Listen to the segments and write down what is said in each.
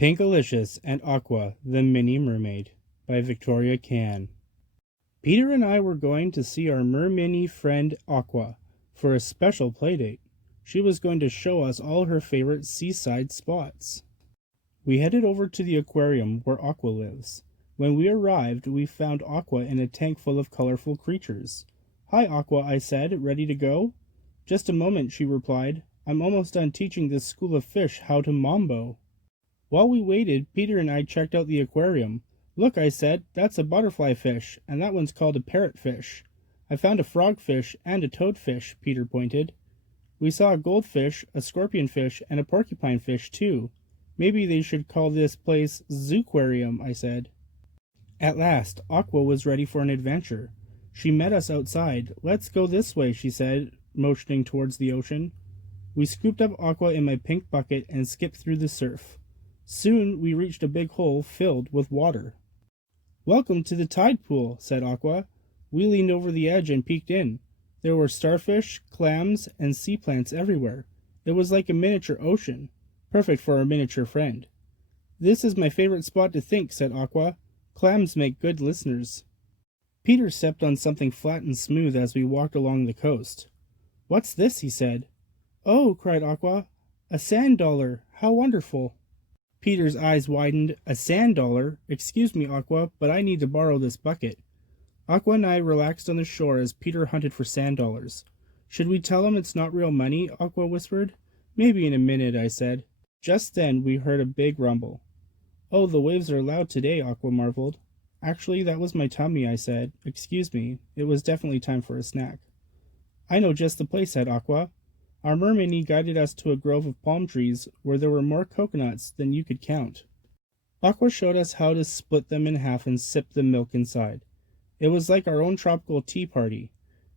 Pinkalicious and Aqua, the Mini-Mermaid by Victoria Kann. Peter and I were going to see our mermini friend Aqua for a special playdate. She was going to show us all her favorite seaside spots. We headed over to the aquarium where Aqua lives. When we arrived, we found Aqua in a tank full of colorful creatures. "Hi, Aqua," I said, "ready to go?" "Just a moment," she replied. "I'm almost done teaching this school of fish how to mambo." While we waited, Peter and I checked out the aquarium. "Look," I said, "that's a butterfly fish, and that one's called a parrotfish." "I found a frogfish and a toadfish," Peter pointed. "We saw a goldfish, a scorpionfish, and a porcupine fish, too. Maybe they should call this place Zooquarium," I said. At last, Aqua was ready for an adventure. She met us outside. "Let's go this way," she said, motioning towards the ocean. We scooped up Aqua in my pink bucket and skipped through the surf. Soon we reached a big hole filled with water. "Welcome to the tide pool," said Aqua. We leaned over the edge and peeked in. There were starfish, clams, and sea plants everywhere. It was like a miniature ocean, perfect for our miniature friend. "This is my favorite spot to think," said Aqua. "Clams make good listeners." Peter stepped on something flat and smooth as we walked along the coast. "What's this?" he said. "Oh," cried Aqua, "a sand dollar! How wonderful!" Peter's eyes widened. "A sand dollar? Excuse me, Aqua, but I need to borrow this bucket." Aqua and I relaxed on the shore as Peter hunted for sand dollars. "Should we tell him it's not real money?" Aqua whispered. "Maybe in a minute," I said. Just then we heard a big rumble. "Oh, the waves are loud today," Aqua marveled. "Actually, that was my tummy," I said. "Excuse me, it was definitely time for a snack." "I know just the place," said Aqua. Our mermaid guided us to a grove of palm trees where there were more coconuts than you could count. Aqua showed us how to split them in half and sip the milk inside. It was like our own tropical tea party.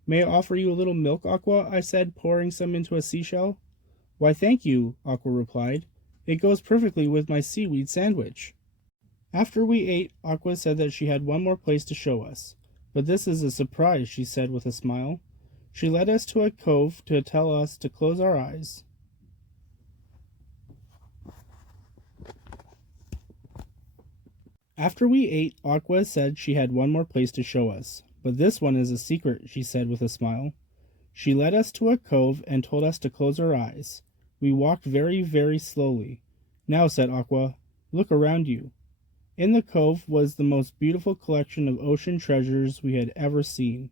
"May I offer you a little milk, Aqua?" I said, pouring some into a seashell. "Why, thank you," Aqua replied. "It goes perfectly with my seaweed sandwich." After we ate, Aqua said that she had one more place to show us. "But this is a surprise," she said with a smile. She led us to a cove to tell us to close our eyes. After we ate, Aqua said she had one more place to show us. "But this one is a secret," she said with a smile. She led us to a cove and told us to close our eyes. We walked very, very slowly. "Now," said Aqua, "look around you." In the cove was the most beautiful collection of ocean treasures we had ever seen.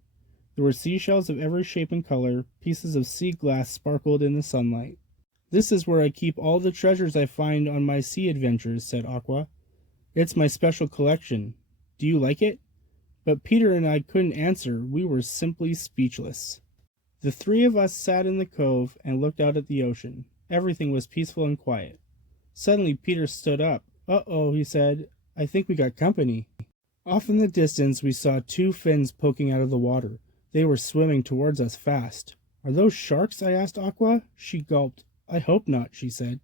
There were seashells of every shape and color. Pieces of sea glass sparkled in the sunlight. "This is where I keep all the treasures I find on my sea adventures," said Aqua. "It's my special collection. Do you like it?" But Peter and I couldn't answer. We were simply speechless. The three of us sat in the cove and looked out at the ocean. Everything was peaceful and quiet. Suddenly Peter stood up. "Uh-oh," he said. "I think we got company." Off in the distance we saw two fins poking out of the water. They were swimming towards us fast. "Are those sharks?" I asked Aqua. She gulped. "I hope not," she said.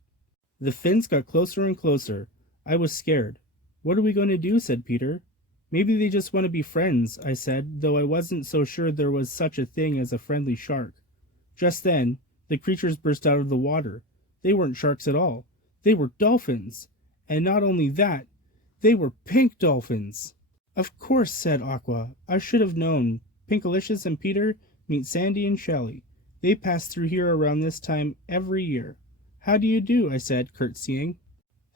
The fins got closer and closer. I was scared. "What are we going to do?" said Peter. "Maybe they just want to be friends," I said, though I wasn't so sure there was such a thing as a friendly shark. Just then, the creatures burst out of the water. They weren't sharks at all. They were dolphins. And not only that, they were pink dolphins. "Of course," said Aqua. "I should have known. Pinkalicious and Peter, meet Sandy and Shelley. They pass through here around this time every year." "How do you do?" I said, curtsying.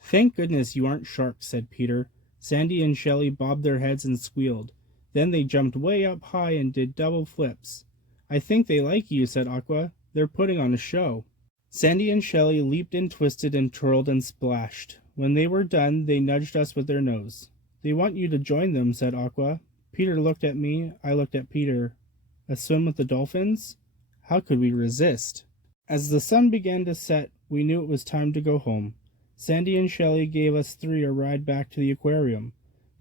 "Thank goodness you aren't sharks," said Peter. Sandy and Shelley bobbed their heads and squealed. Then they jumped way up high and did double flips. "I think they like you," said Aqua. "They're putting on a show." Sandy and Shelley leaped and twisted and twirled and splashed. When they were done, they nudged us with their nose. "They want you to join them," said Aqua. Peter looked at me. I looked at Peter. A swim with the dolphins? How could we resist? As the sun began to set, we knew it was time to go home. Sandy and Shelley gave us three a ride back to the aquarium.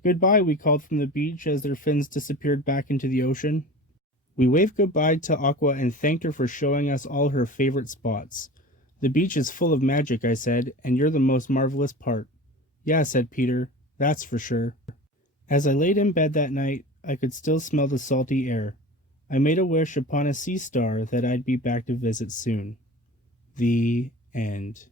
"Goodbye," we called from the beach as their fins disappeared back into the ocean. We waved goodbye to Aqua and thanked her for showing us all her favorite spots. "The beach is full of magic," I said, "and you're the most marvelous part." "Yeah," said Peter, "that's for sure." As I laid in bed that night, I could still smell the salty air. I made a wish upon a sea star that I'd be back to visit soon. The end.